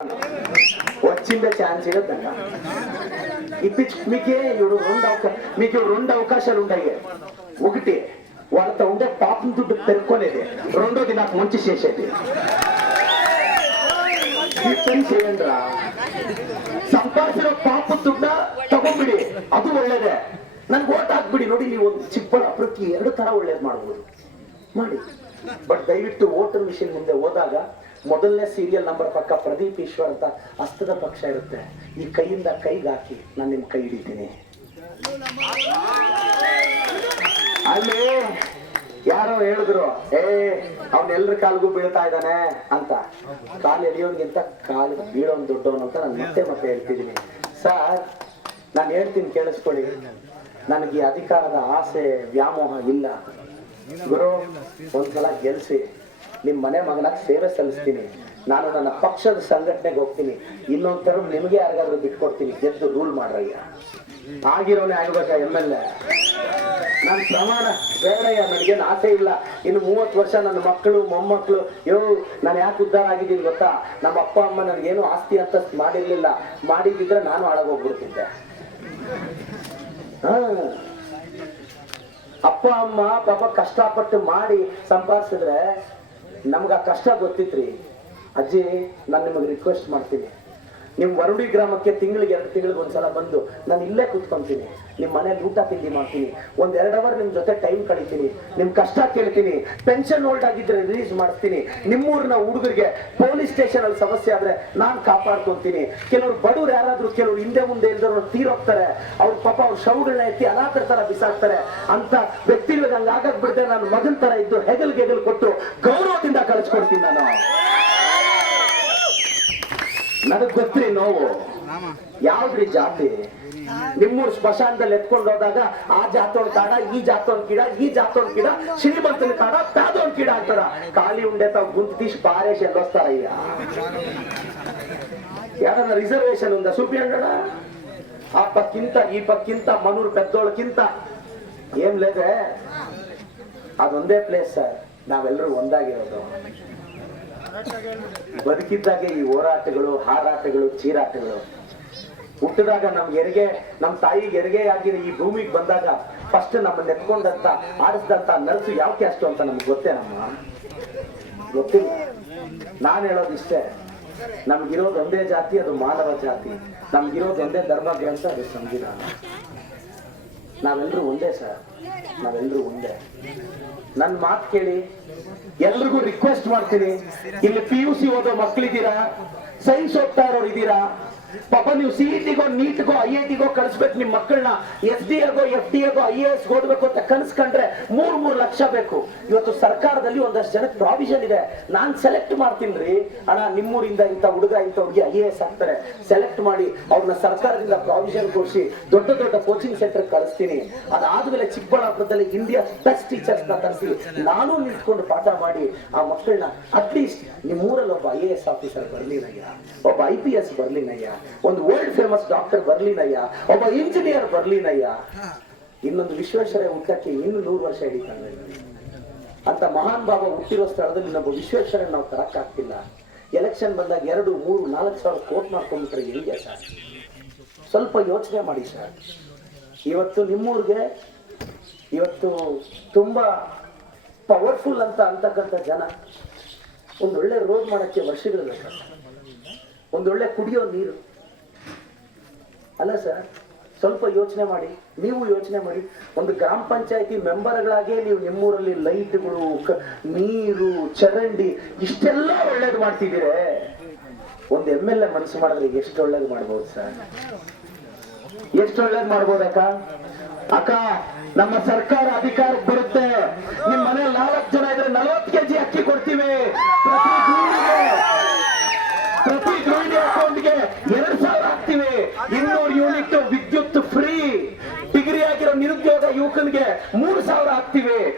వచ్చిందే ఛాన్స్ ఇవ్వద్దంగా ఇప్పించు మీకే మీకు రెండు అవకాశాలు ఉంటాయి. ఒకటి వాళ్ళతో ఉండే పాపం దుడ్డు పెరుక్కోలేదు, రెండోది నాకు మంచి చేసేది. చేయండి ರಾ, ಸಂಪಾದಿಸಿರೋ ಪಾಪ ದುಡ್ಡ ತಗೊಂಡ್ಬಿಡಿ, ಅದು ಒಳ್ಳೇದೇ. ನನ್ಗೆ ಓಟ್ ಹಾಕ್ಬಿಡಿ. ನೋಡಿ, ನೀವು ಒಂದು ಚಿಕ್ಕಬಳ್ಳಾಪುರಕ್ಕೆ 2 ತರ ಒಳ್ಳೇದು ಮಾಡ್ಬೋದು, ಮಾಡಿ. ಬಟ್ ದಯವಿಟ್ಟು ವೋಟರ್ ಮಿಷಿನ್ ಮುಂದೆ ಹೋದಾಗ ಮೊದಲನೇ ಸೀರಿಯಲ್ ನಂಬರ್ ಪಕ್ಕ ಪ್ರದೀಪ್ ಈಶ್ವರ್ ಅಂತ ಹಸ್ತದ ಪಕ್ಷ ಇರುತ್ತೆ. ಈ ಕೈಯಿಂದ ಕೈಗೆ ಹಾಕಿ ನಾನು ನಿಮ್ ಕೈ ಹಿಡಿತೀನಿ. ಅಲ್ಲಿ ಯಾರೋ ಹೇಳಿದ್ರು, ಅವನೆಲ್ಲರ ಕಾಲ್ಗೂ ಬೀಳ್ತಾ ಇದ್ದಾನೆ ಅಂತ. ಕಾಲು ಎಳಿಯೋನ್ಗಿಂತ ಕಾಲು ಬೀಳೋನ್ ದೊಡ್ಡವನು ಅಂತ ನಾನು ಮತ್ತೆ ಹೇಳ್ತಿದ್ದೀನಿ. ಸರ್, ನಾನು ಹೇಳ್ತೀನಿ, ಕೇಳಿಸ್ಕೊಳ್ಳಿ. ನನಗೆ ಅಧಿಕಾರದ ಆಸೆ ವ್ಯಾಮೋಹ ಇಲ್ಲ. ಗುರು, ಒಂದ್ಸಲ ಗೆಲ್ಸಿ, ನಿಮ್ ಮನೆ ಮಗನಾಗ ಸೇವೆ ಸಲ್ಲಿಸ್ತೀನಿ. ನಾನು ನನ್ನ ಪಕ್ಷದ ಸಂಘಟನೆಗೆ ಹೋಗ್ತೀನಿ. ಇನ್ನೊಂದ್ ತರ ನಿಮ್ಗೆ ಯಾರಿಗಾದ್ರೂ ಬಿಟ್ಕೊಡ್ತೀನಿ, ಗೆದ್ದು ರೂಲ್ ಮಾಡ್ರಯ್ಯ. ಆಗಿರೋನೆ ಆಗ್ಬೇಕ MLA. ನನ್ನ ಪ್ರಮಾಣ ಬೇಡಯ್ಯ, ನನಗೇನು ಆಸೆ ಇಲ್ಲ. ಇನ್ನು 30 ವರ್ಷ ನನ್ನ ಮಕ್ಕಳು ಮೊಮ್ಮಕ್ಕಳು, ನಾನು ಯಾಕೆ ಉದ್ಧಾರ ಆಗಿದ್ದೀನಿ ಗೊತ್ತಾ? ನಮ್ಮ ಅಪ್ಪ ಅಮ್ಮ ನನಗೇನು ಆಸ್ತಿ ಅಂತ ಮಾಡಿರ್ಲಿಲ್ಲ. ಮಾಡಿದ್ರೆ ನಾನು ಹಾಳಾಗೋಗ್ಬಿಡ್ತಿದ್ದೆ. ಅಪ್ಪ ಅಮ್ಮ ಪಾಪ ಕಷ್ಟಪಟ್ಟು ಮಾಡಿ ಸಂಪಾದಿಸಿದ್ರೆ ನಮ್ಗ ಆ ಕಷ್ಟ ಗೊತ್ತಿತ್ರಿ. ಅಜ್ಜಿ, ನಾನು ನಿಮಗೆ ರಿಕ್ವೆಸ್ಟ್ ಮಾಡ್ತೀನಿ, ನಿಮ್ ವರುಡಿ ಗ್ರಾಮಕ್ಕೆ ತಿಂಗಳಿಗೆ 2 ತಿಂಗಳಿಗೆ ಒಂದ್ಸಲ ಬಂದು ನಾನು ಇಲ್ಲೇ ಕೂತ್ಕೊಂತೀನಿ. ನಿಮ್ ಮನೇಲಿ ಊಟ ತಿಂಡಿ ಮಾಡ್ತೀನಿ, 1-2 ಅವರ್ ನಿಮ್ ಜೊತೆ ಟೈಮ್ ಕಳಿತೀನಿ, ನಿಮ್ ಕಷ್ಟ ಕೇಳ್ತೀನಿ. ಪೆನ್ಷನ್ ಹೋಲ್ಡ್ ಆಗಿದ್ರೆ ರಿಲೀಸ್ ಮಾಡ್ತೀನಿ. ನಿಮ್ಮೂರಿನ ಹುಡುಗರಿಗೆ ಪೊಲೀಸ್ ಸ್ಟೇಷನ್ ಅಲ್ಲಿ ಸಮಸ್ಯೆ ಆದ್ರೆ ನಾನ್ ಕಾಪಾಡ್ಕೊಂತೀನಿ. ಕೆಲವರು ಬಡವ್ರು ಯಾರಾದ್ರೂ, ಕೆಲವರು ಹಿಂದೆ ಮುಂದೆ ಇಲ್ದವ್ರು ತೀರೋಗ್ತಾರೆ. ಅವ್ರ ಪಾಪ ಅವ್ರ ಶವಗಳನ್ನ ಎತ್ತಿ ಅನಾಥರ ತರ ಬಿಸಾಕ್ತಾರೆ. ಅಂತ ವ್ಯಕ್ತಿಗಳಿಗೆ ಹಂಗ ಆಗಕ್ ಬಿಡದೆ ನಾನು ಮಗನ್ ತರ ಇದ್ದು ಹೆಗಲ್ ಕೊಟ್ಟು ಗೌರವದಿಂದ ಕಳಿಸ್ಕೊಡ್ತೀನಿ. ನಾನು ನನಗ್ ಗೊತ್ತ್ರಿ ನೋವು. ಯಾವ್ದ್ರಿ ಜಾತಿ? ನಿಮ್ಮೂರ್ ಸ್ಮಶಾನದಲ್ಲಿ ಎತ್ಕೊಂಡು ಹೋದಾಗ ಆ ಜಾತೋನ್ ಕಾಡ, ಈ ಜಾತೋನ್ ಗಿಡ, ಈ ಜಾತೋನ್ ಗಿಡ, ಶ್ರೀಮಂತನ ಕಾಡ, ಪ್ಯಾದೋನ್ ಗಿಡ ಅಂತಾರ. ಖಾಲಿ ಉಂಡೆ ತಾವ್ ಗುಂತೀಶ್ ಬಾರೇಶ್ ಎಲ್ಲೋಸ್ತಾರಯ್ಯ. ಯಾರನ್ನ ರಿಸರ್ವೇಶನ್ ಉಂದ ಸೂಪಿ ಅಂಗಡ? ಆ ಪಕ್ಕಿಂತ ಈ ಪಕ್ಕಿಂತ ಮನೂರ್ ಪೆದ್ದೋಳಕ್ಕಿಂತ ಏನ್ ಲೇದೆ? ಅದೊಂದೇ ಪ್ಲೇಸ್ ಸರ್, ನಾವೆಲ್ಲರೂ ಒಂದಾಗಿರೋದು. ಬದುಕಿದ್ದಾಗೆ ಈ ಹೋರಾಟಗಳು, ಹಾರಾಟಗಳು, ಚೀರಾಟಗಳು. ಹುಟ್ಟಿದಾಗ ನಮ್ ತಾಯಿಗೆ ಹೆರಿಗೆ ಆಗಿರೋ ಈ ಭೂಮಿಗೆ ಬಂದಾಗ ಫಸ್ಟ್ ನಮ್ಮನ್ನ ಎತ್ಕೊಂಡಂತ ಆಡಿಸಿದಂತ ನರ್ಸು ಯಾವ ಕ್ಯಾಸ್ಟು ಅಂತ ನಮ್ಗೆ ಗೊತ್ತೇ? ಗೊತ್ತಿಲ್ಲ. ನಾನು ಹೇಳೋದಿಷ್ಟೇ, ನಮ್ಗಿರೋದು ಒಂದೇ ಜಾತಿ, ಅದು ಮಾನವ ಜಾತಿ. ನಮ್ಗಿರೋದು ಒಂದೇ ಧರ್ಮ ಗ್ರಂಥ, ಅದು ಸಂವಿಧಾನ. ನಾವೆಲ್ಲರೂ ಒಂದೇ ಸರ್, ನಾವೆಲ್ಲರೂ ಒಂದೇ. ನನ್ ಮಾತು ಕೇಳಿ, ಎಲ್ರಿಗೂ ರಿಕ್ವೆಸ್ಟ್ ಮಾಡ್ತೀನಿ. ಇಲ್ಲಿ PUC ಓದೋ ಮಕ್ಳಿದ್ದೀರಾ, ಸೈನ್ಸ್ ಓದ್ತಾ ಇರೋರು ಇದ್ದೀರಾ, ಪಾಪ ನೀವು CET-ಗೋ ನೀಟ್ಗೋ IIT-ಗೋ ಕಳಿಸ್ಬೇಕು ನಿಮ್ ಮಕ್ಕಳನ್ನ. SDA-ಗೋ FTA-ಗೋ IAS ಓದ್ಬೇಕು ಅಂತ ಕನ್ಸ್ಕೊಂಡ್ರೆ 3 ಲಕ್ಷ ಬೇಕು. ಇವತ್ತು ಸರ್ಕಾರದಲ್ಲಿ ಒಂದಷ್ಟು ಜನಕ್ಕೆ ಪ್ರಾವಿಷನ್ ಇದೆ. ನಾನ್ ಸೆಲೆಕ್ಟ್ ಮಾಡ್ತೀನಿ ಅಣ್ಣ, ನಿಮ್ಮೂರಿಂದ ಇಂಥ ಹುಡುಗ ಇಂಥ ಹುಡುಗಿ IAS ಆಗ್ತಾರೆ, ಸೆಲೆಕ್ಟ್ ಮಾಡಿ ಅವ್ರನ್ನ ಸರ್ಕಾರದಿಂದ ಪ್ರಾವಿಷನ್ ಕೊಡಿಸಿ ದೊಡ್ಡ ಕೋಚಿಂಗ್ ಸೆಂಟರ್ ಕಳಿಸ್ತೀನಿ. ಅದಾದ್ಮೇಲೆ ಚಿಕ್ಕಬಳ್ಳಾಪುರದಲ್ಲಿ ಇಂಡಿಯಾ ಬೆಸ್ಟ್ ಟೀಚರ್ಸ್ ನ ತರಿಸಿ ನಾನು ನಿಂತ್ಕೊಂಡು ಪಾಠ ಮಾಡಿ ಆ ಮಕ್ಕಳನ್ನ ಅಟ್ಲೀಸ್ಟ್ ನಿಮ್ಮೂರಲ್ಲಿ ಒಬ್ಬ IAS ಆಫೀಸರ್ ಬರ್ಲಿನಯ್ಯ, ಒಬ್ಬ IPS ಬರ್ಲಿನಯ್ಯ, ಒಂದು ವರ್ಲ್ಡ್ ಫೇಮಸ್ ಡಾಕ್ಟರ್ ಬರ್ಲಿನಯ್ಯ, ಒಬ್ಬ ಇಂಜಿನಿಯರ್ ಬರ್ಲಿನಯ್ಯ. ಇನ್ನೊಂದು ವಿಶ್ವೇಶ್ವರಯ್ಯ ಹುಟ್ಟಕ್ಕೆ ಇನ್ನು 100 ವರ್ಷ ಹಿಡಿತಾನೆ ಅಂತ ಮಹಾನ್ ಭಾವ ಹುಟ್ಟಿರೋ ಸ್ಥಳದಲ್ಲಿ ಇನ್ನೊಬ್ಬ ವಿಶ್ವೇಶ್ವರಯ್ಯ ನಾವು ತರಕ್ ಆಗ್ತಿಲ್ಲ. ಎಲೆಕ್ಷನ್ ಬಂದಾಗ 2, 3, 4 ಸಾವಿರ ಕೋಟ್ ಮಾಡ್ಕೊಂಡ್ಬಿಟ್ರೆ ಹೆಂಗೆ ಸರ್? ಸ್ವಲ್ಪ ಯೋಚನೆ ಮಾಡಿ ಸರ್. ಇವತ್ತು ನಿಮ್ಮೂರಿಗೆ ಇವತ್ತು ತುಂಬಾ ಪವರ್ಫುಲ್ ಅಂತಕ್ಕಂಥ ಜನ ಒಂದೊಳ್ಳೆ ರೋಡ್ ಮಾಡಕ್ಕೆ ವರ್ಷಗಳು ಬೇಕು. ಒಂದೊಳ್ಳೆ ಕುಡಿಯೋ ನೀರು ಅಲ್ಲ ಸರ್? ಸ್ವಲ್ಪ ಯೋಚನೆ ಮಾಡಿ, ನೀವು ಯೋಚನೆ ಮಾಡಿ. ಒಂದು ಗ್ರಾಮ ಪಂಚಾಯತಿ ಮೆಂಬರ್ಗಳಾಗೆ ನೀವು ನಿಮ್ಮೂರಲ್ಲಿ ಲೈಟ್ಗಳು, ನೀರು, ಚರಂಡಿ ಇಷ್ಟೆಲ್ಲ ಒಳ್ಳೇದು ಮಾಡ್ತಿದ್ದೀರೆ. ಒಂದು MLA ಮನಸ್ಸು ಮಾಡಿದ್ರೆ ಎಷ್ಟು ಒಳ್ಳೇದು ಮಾಡ್ಬೋದು ಸರ್? ಎಷ್ಟು ಒಳ್ಳೇದು ಮಾಡ್ಬೋದಕ್ಕ? ಅಕ್ಕ, ನಮ್ಮ ಸರ್ಕಾರ ಅಧಿಕಾರಕ್ಕೆ ಬರುತ್ತೆ, ನಿಮ್ ಮನೆ 4 ಜನ ಇದ್ರೆ 40 kg ಅಕ್ಕಿ ಕೊಡ್ತೀವಿ. ಪ್ರತಿ ಗೃಹಿಣಿ ಅಕೌಂಟ್ಗೆ 2,000 ಹಾಕ್ತಿವಿ. 200 ಯೂನಿಟ್ ವಿದ್ಯುತ್ ಫ್ರೀ. ಡಿಗ್ರಿ ಆಗಿರೋ ನಿರುದ್ಯೋಗ ಯುವಕನಿಗೆ 3,000 ಹಾಕ್ತಿವಿ.